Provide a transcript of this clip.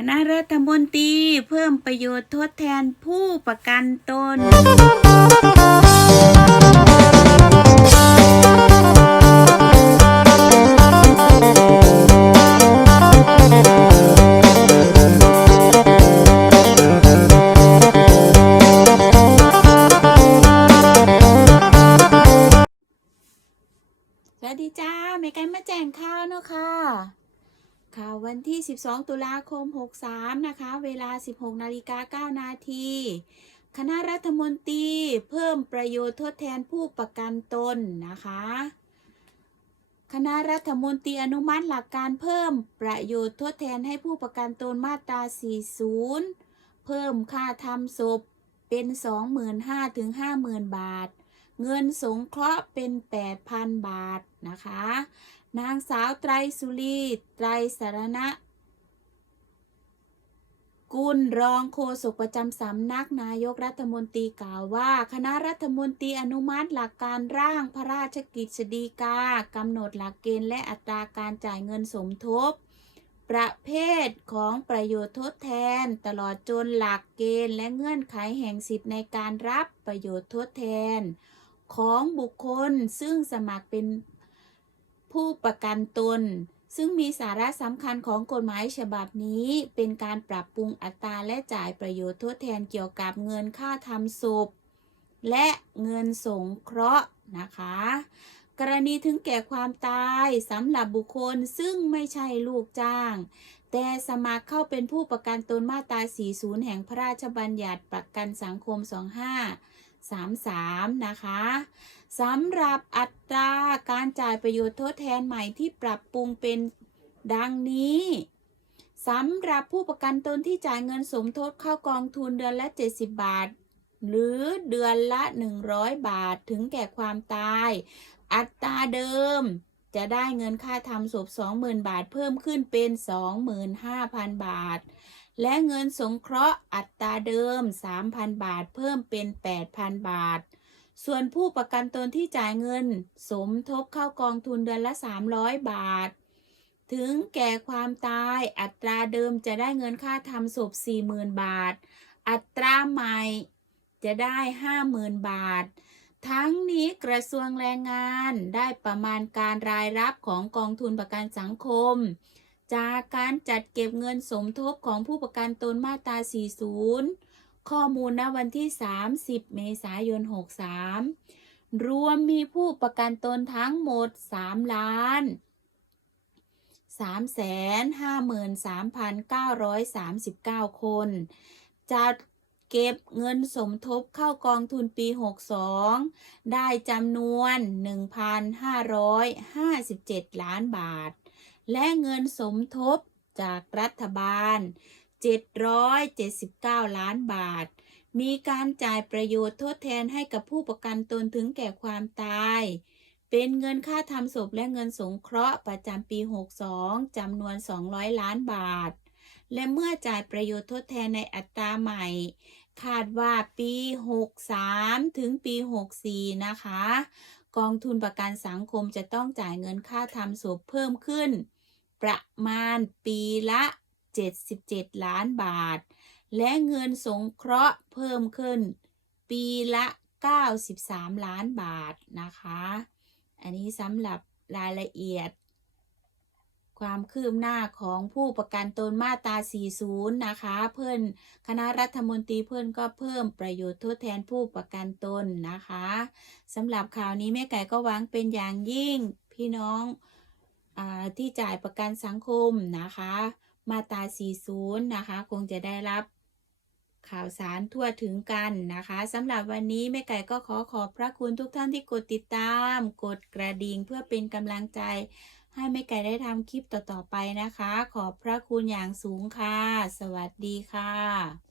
คณะรัฐมนตรีเพิ่มประโยชน์ทดแทนผู้ประกันตนสวัสดีจ้าเมกันมาแจ้งข่าวเนาะค่ะ ข่าววันที่ 12 ตุลาคม 63 นะคะ เวลา 16นาฬิกา9นาทีคณะรัฐมนตรีเพิ่มประโยชน์ทดแทนผู้ประกันตนนะคะ คณะรัฐมนตรีอนุมัติหลักการเพิ่มประโยชน์ทดแทนให้ผู้ประกันตนมาตรา 40 เพิ่มค่าทำศพเป็น 25,000ถึง50,000 บาท เงินสงเคราะห์เป็น 8,000 บาทนะคะ นางสาวไตรสุรีไตรสารณะ กุลรองโฆษกประจำสำนักนายกรัฐมนตรีกล่าวว่า คณะรัฐมนตรีอนุมัติหลักการร่างพระราชกิจสีกากำหนดหลักเกณฑ์และอัตราการจ่ายเงินสมทบ ประเภทของประโยชน์ทดแทน ตลอดจนหลักเกณฑ์และเงื่อนไขแห่งสิทธิในการรับประโยชน์ทดแทน ของบุคคลซึ่งสมัครเป็น ผู้ประกันตน ซึ่งมีสาระสำคัญของกฎหมายฉบับนี้ เป็นการปรับปรุงอัตราและจ่ายประโยชน์ทดแทนเกี่ยวกับเงินค่าทำศพ และเงินสงเคราะห์นะคะ กรณีถึงแก่ความตายสำหรับบุคคลซึ่งไม่ใช่ลูกจ้าง แต่สมัครเข้าเป็นผู้ประกันตนมาตรา 40 แห่งพระราชบัญญัติประกันสังคม 25 33 นะคะสำหรับอัตราการจ่ายประโยชน์ทดแทนใหม่ที่ปรับปรุงเป็นดังนี้สำหรับผู้ประกันตนที่จ่ายเงินสมทบเข้ากองทุนเดือนละ 70 บาท หรือเดือนละ 100 บาทถึงแก่ความตาย อัตราเดิมจะได้เงินค่าทำศพ 20,000 บาทเพิ่มขึ้นเป็น 25,000 บาท และเงินสงเคราะห์อัตราเดิม 3,000 บาท เพิ่มเป็น 8,000 บาท ส่วนผู้ประกันตนที่จ่ายเงิน สมทบเข้ากองทุนเดือนละ 300 บาท ถึงแก่ความตายอัตราเดิมจะได้เงินค่าทำศพ 40,000 บาท อัตราใหม่จะได้ 50,000 บาท ทั้งนี้กระทรวงแรงงานได้ประมาณการรายรับของกองทุนประกันสังคม จากการจัดเก็บเงินสมทบของผู้ประกันตนมาตรา 40 ข้อมูลณวันที่ 30 เมษายน 63 รวมมีผู้ประกันตนทั้งหมด 3 ล้าน3 5 3 9 3 9 คน จัดเก็บเงินสมทบเข้ากองทุนปี 62 ได้จำนวน 1,557 ล้านบาท และเงินสมทบจากรัฐบาล 779 ล้านบาท มีการจ่ายประโยชน์ทดแทนให้กับผู้ประกันตนถึงแก่ความตาย เป็นเงินค่าทำศพและเงินสงเคราะห์ประจำปี 62จำนวน 200 ล้านบาท และเมื่อจ่ายประโยชน์ทดแทนในอัตราใหม่ คาดว่าปี 63 ถึงปี 64 นะคะ กองทุนประกันสังคมจะต้องจ่ายเงินค่าทำศพเพิ่มขึ้น ประมาณปีละ 77 ล้านบาท และเงินสงเคราะห์เพิ่มขึ้น ปีละ 93 ล้านบาทนะคะ อันนี้สำหรับรายละเอียด ความคืบหน้าของผู้ประกันตนมาตรา 40 นะคะ เพื่อนคณะรัฐมนตรีเพื่อนก็เพิ่มประโยชน์ทดแทนผู้ประกันตนนะคะสำหรับข่าวนี้แม่ไก่ก็หวังเป็นอย่างยิ่งพี่น้อง ที่จ่ายประกันสังคมนะคะ มาตรา 40 นะคะ คงจะได้รับข่าวสารทั่วถึงกันนะคะสำหรับวันนี้แม่ไก่ก็ขอขอบพระคุณทุกท่านที่กดติดตาม กดกระดิ่งเพื่อเป็นกำลังใจ ให้แม่ไก่ได้ทำคลิปต่อๆไปนะคะ ขอบพระคุณอย่างสูงค่ะ สวัสดีค่ะ